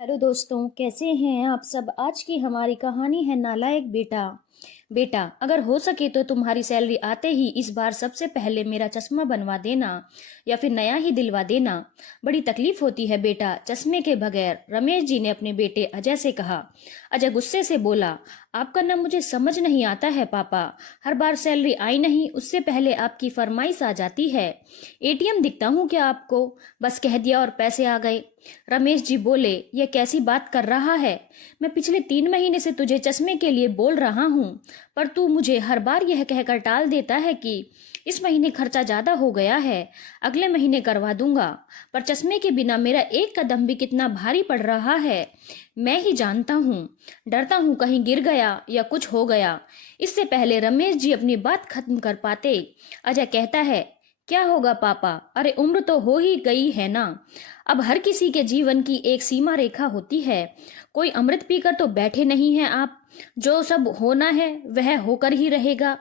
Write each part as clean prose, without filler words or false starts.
Hello दोस्तों, कैसे हैं आप सब। आज की हमारी कहानी है नालायक बेटा। बेटा, अगर हो सके तो तुम्हारी सैलरी आते ही इस बार सबसे पहले मेरा चश्मा बनवा देना या फिर नया ही दिलवा देना। बड़ी तकलीफ होती है बेटा चश्मे के बगैर, रमेश जी ने अपने बेटे अजय से कहा। अजय गुस्से से बोला, आपका ना मुझे समझ नहीं आता है पापा। हर बार सैलरी आई नहीं उससे पहले आपकी फरमाइश आ जाती है। एटीएम दिखता हूँ क्या आपको? बस कह दिया और पैसे आ गए। रमेश जी बोले, यह कैसी बात कर रहा है? मैं पिछले 3 महीने से तुझे चश्मे के लिए बोल रहा हूँ, पर तू मुझे हर बार यह कहकर टाल देता है कि इस महीने खर्चा ज्यादा हो गया है, अगले महीने करवा दूंगा। पर चश्मे के बिना मेरा एक कदम भी कितना भारी पड़ रहा है मैं ही जानता हूँ। डरता हूँ कहीं गिर गया या कुछ हो गया। इससे पहले रमेश जी अपनी बात खत्म कर पाते, अजय कहता है, क्या होगा पापा? अरे उम्र तो हो ही गई है ना। अब हर किसी के जीवन की एक सीमा रेखा होती है। कोई अमृत पीकर तो बैठे नहीं हैं आप। जो सब होना है वह होकर ही रहेगा।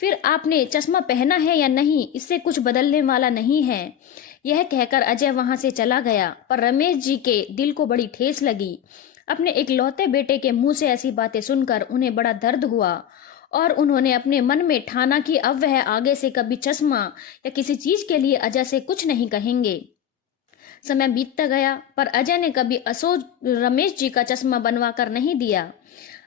फिर आपने चश्मा पहना है या नहीं इससे कुछ बदलने वाला नहीं है। यह कहकर अजय वहां से चला गया, पर रमेश जी के दिल को बड़ी ठेस लगी। अपने इकलौते बेटे के मुंह से ऐसी बातें सुनकर उन्हें बड़ा दर्द हुआ और उन्होंने अपने मन में ठाना कि अब वह आगे से कभी चश्मा या किसी चीज के लिए अजय से कुछ नहीं कहेंगे। समय बीतता गया, पर अजय ने कभी असोज रमेश जी का चश्मा बनवा कर नहीं दिया।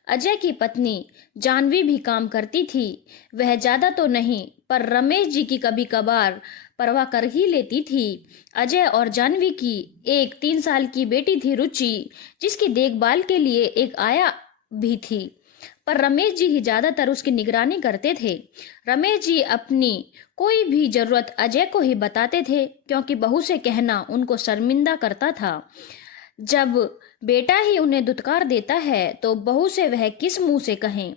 अजय की पत्नी जानवी भी काम करती थी। वह ज्यादा तो नहीं, पर रमेश जी की कभी कभार परवाह कर ही लेती थी। अजय और जानवी की एक 3 साल की बेटी थी रुचि, जिसकी देखभाल के लिए एक आया भी थी, पर रमेश जी ही ज्यादातर उसकी निगरानी करते थे। रमेश जी अपनी कोई भी जरूरत अजय को ही बताते थे, क्योंकि बहू से कहना उनको शर्मिंदा करता था। जब बेटा ही उन्हें दुत्कार देता है तो बहू से वह किस मुंह से कहें।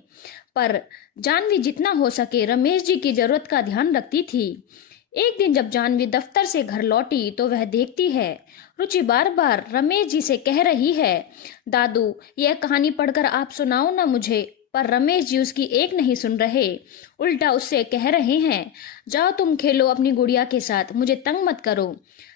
पर जानवी जितना हो सके रमेश जी की जरूरत का ध्यान रखती थी। एक दिन जब जानवी दफ्तर से घर लौटी तो वह देखती है रुचि बार बार रमेश जी से कह रही है, दादू यह कहानी पढ़कर आप सुनाओ ना मुझे। पर रमेश जी उसकी एक नहीं सुन रहे, उल्टा उससे कह रहे हैं, जाओ तुम खेलो अपनी गुड़िया के साथ, मुझे तंग मत करो।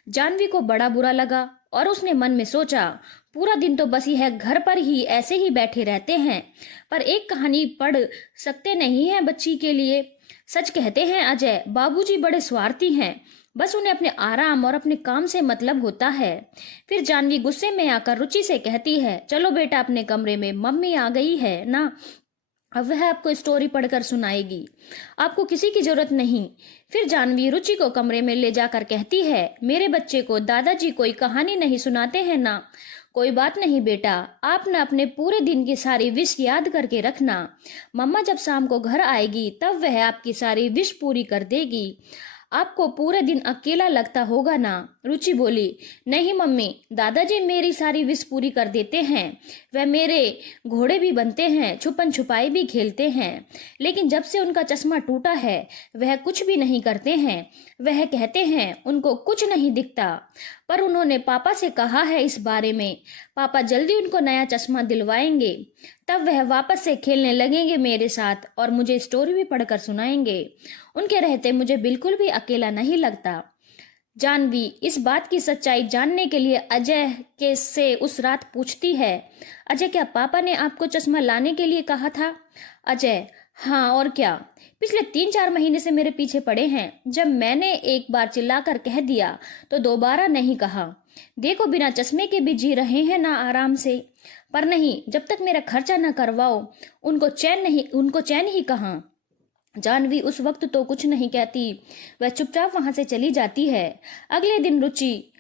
जानवी को बड़ा बुरा लगा और उसने मन में सोचा, पूरा दिन तो बस यह घर पर ही ऐसे ही बैठे रहते हैं, पर एक कहानी पढ़ सकते नहीं हैं बच्ची के लिए। सच कहते हैं अजय, बाबूजी बड़े स्वार्थी हैं, बस उन्हें अपने आराम और अपने काम से मतलब होता है। फिर जानवी गुस्से में आकर रुचि से कहती है, चलो बेटा अपने कमरे में, मम्मी आ गई है ना, अब वह आपको स्टोरी पढ़कर सुनाएगी, आपको किसी की जरूरत नहीं। फिर जानवी रुचि को कमरे में ले जाकर कहती है, मेरे बच्चे को दादाजी कोई कहानी नहीं सुनाते हैं ना। कोई बात नहीं बेटा, आप ना अपने पूरे दिन की सारी विश याद करके रखना। मम्मा जब शाम को घर आएगी तब वह आपकी सारी विश पूरी कर देगी। आपको पूरे दिन अकेला लगता होगा ना। रुचि बोली, नहीं मम्मी, दादाजी मेरी सारी विश पूरी कर देते हैं। वह मेरे घोड़े भी बनते हैं, छुपन छुपाई भी खेलते हैं, लेकिन जब से उनका चश्मा टूटा है वह कुछ भी नहीं करते हैं। वह कहते हैं उनको कुछ नहीं दिखता, पर उन्होंने पापा से कहा है इस बारे में। पापा जल्दी उनको नया चश्मा दिलवाएंगे, तब वह वापस से खेलने लगेंगे मेरे साथ और मुझे स्टोरी भी पढ़कर सुनाएंगे। उनके रहते मुझे बिल्कुल भी अकेला नहीं लगता। जानवी इस बात की सच्चाई जानने के लिए अजय के से उस रात पूछती है, अजय क्या पापा ने आपको चश्मा लाने के लिए कहा था? अजय, हाँ और क्या, पिछले 3-4 महीने से मेरे पीछे पड़े हैं। जब मैंने एक बार चिल्लाकर कह दिया तो दोबारा नहीं कहा। देखो बिना चश्मे के भी जी रहे हैं ना आराम से। पर नहीं, जब तक मेरा खर्चा न करवाओ उनको चैन ही कहाँ। जानवी उस वक्त तो कुछ नहीं कहती, वह चुपचाप वहां से चली जाती है। अगले दिन रुचि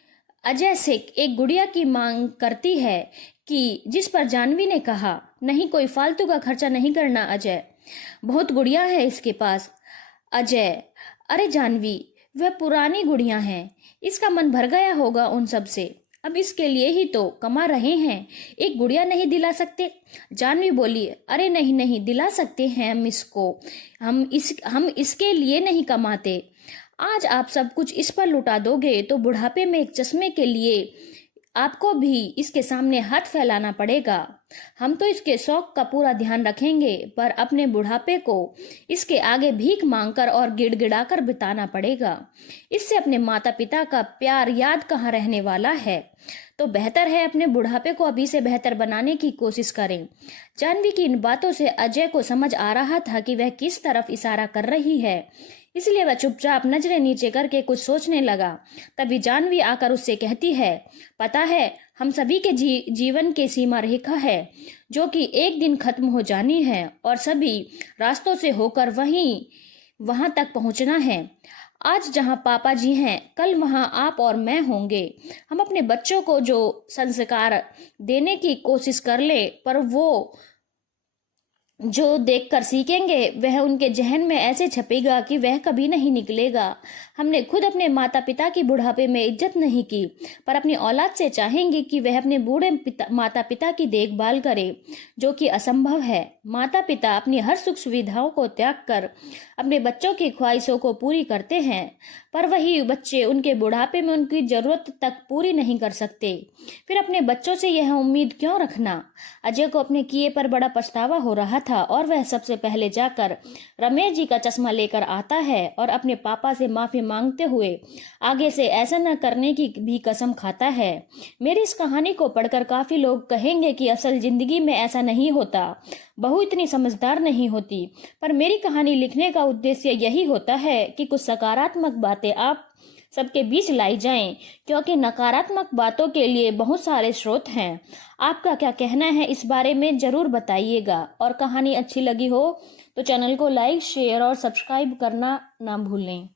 अजय से एक गुड़िया की मांग करती है कि जिस पर जानवी ने कहा, नहीं कोई फालतू का खर्चा नहीं करना अजय, बहुत गुड़िया है इसके पास। अजय, अरे जानवी, वह पुरानी गुड़िया हैं, इसका मन भर गया होगा उन सब से, अब इसके लिए ही तो कमा रहे हैं, एक गुड़िया नहीं दिला सकते? जानवी बोली, अरे नहीं नहीं, दिला सकते हैं हम इसको, हम इसके लिए नहीं कमाते। आज आप सब कुछ इस पर लुटा दोगे तो बुढ़ापे में एक चश्मे के लिए आपको भी इसके सामने हाथ फैलाना पड़ेगा। हम तो इसके शौक का पूरा ध्यान रखेंगे, पर अपने बुढ़ापे को इसके आगे भीख मांगकर और गिड़गिड़ाकर बिताना पड़ेगा। इससे अपने माता पिता का प्यार याद कहाँ रहने वाला है। तो बेहतर है अपने बुढ़ापे को अभी से बेहतर बनाने की कोशिश करें। जाह्नवी की इन बातों से अजय को समझ आ रहा था कि वह किस तरफ इशारा कर रही है, इसलिए वह चुपचाप नजरें नीचे करके कुछ सोचने लगा। तभी जाह्नवी आकर उससे कहती है, पता है, हम सभी के जीवन की सीमा रेखा है जो कि एक दिन खत्म हो जानी है और सभी रास्तों से होकर वहां तक पहुंचना है। आज जहां पापा जी हैं, कल वहां आप और मैं होंगे। हम अपने बच्चों को जो संस्कार देने की कोशिश कर ले, पर वो जो देखकर सीखेंगे वह उनके जहन में ऐसे छपेगा कि वह कभी नहीं निकलेगा। हमने खुद अपने माता पिता की बुढ़ापे में इज्जत नहीं की, पर अपनी औलाद से चाहेंगे कि वह अपने बूढ़े माता पिता की देखभाल करे, जो कि असंभव है। माता पिता अपनी हर सुख सुविधाओं को त्याग कर अपने बच्चों की ख्वाहिशों को पूरी करते हैं, पर वही बच्चे उनके बुढ़ापे में उनकी जरूरत तक पूरी नहीं कर सकते। फिर अपने बच्चों से यह उम्मीद क्यों रखना? अजय को अपने किए पर बड़ा पछतावा हो रहा था और वह सबसे पहले जाकर रमेश जी का चश्मा लेकर आता है और अपने पापा से माफी मांगते हुए आगे से ऐसा न करने की भी कसम खाता है। मेरी इस कहानी को पढ़कर काफी लोग कहेंगे कि असल जिंदगी में ऐसा नहीं होता, बहू इतनी समझदार नहीं होती, पर मेरी कहानी लिखने का उद्देश्य यही होता है कि कुछ सकारात्मक बातें आप सबके बीच लाई जाएं, क्योंकि नकारात्मक बातों के लिए बहुत सारे स्रोत हैं। आपका क्या कहना है इस बारे में जरूर बताइएगा, और कहानी अच्छी लगी हो तो चैनल को लाइक, शेयर और सब्सक्राइब करना ना भूलें।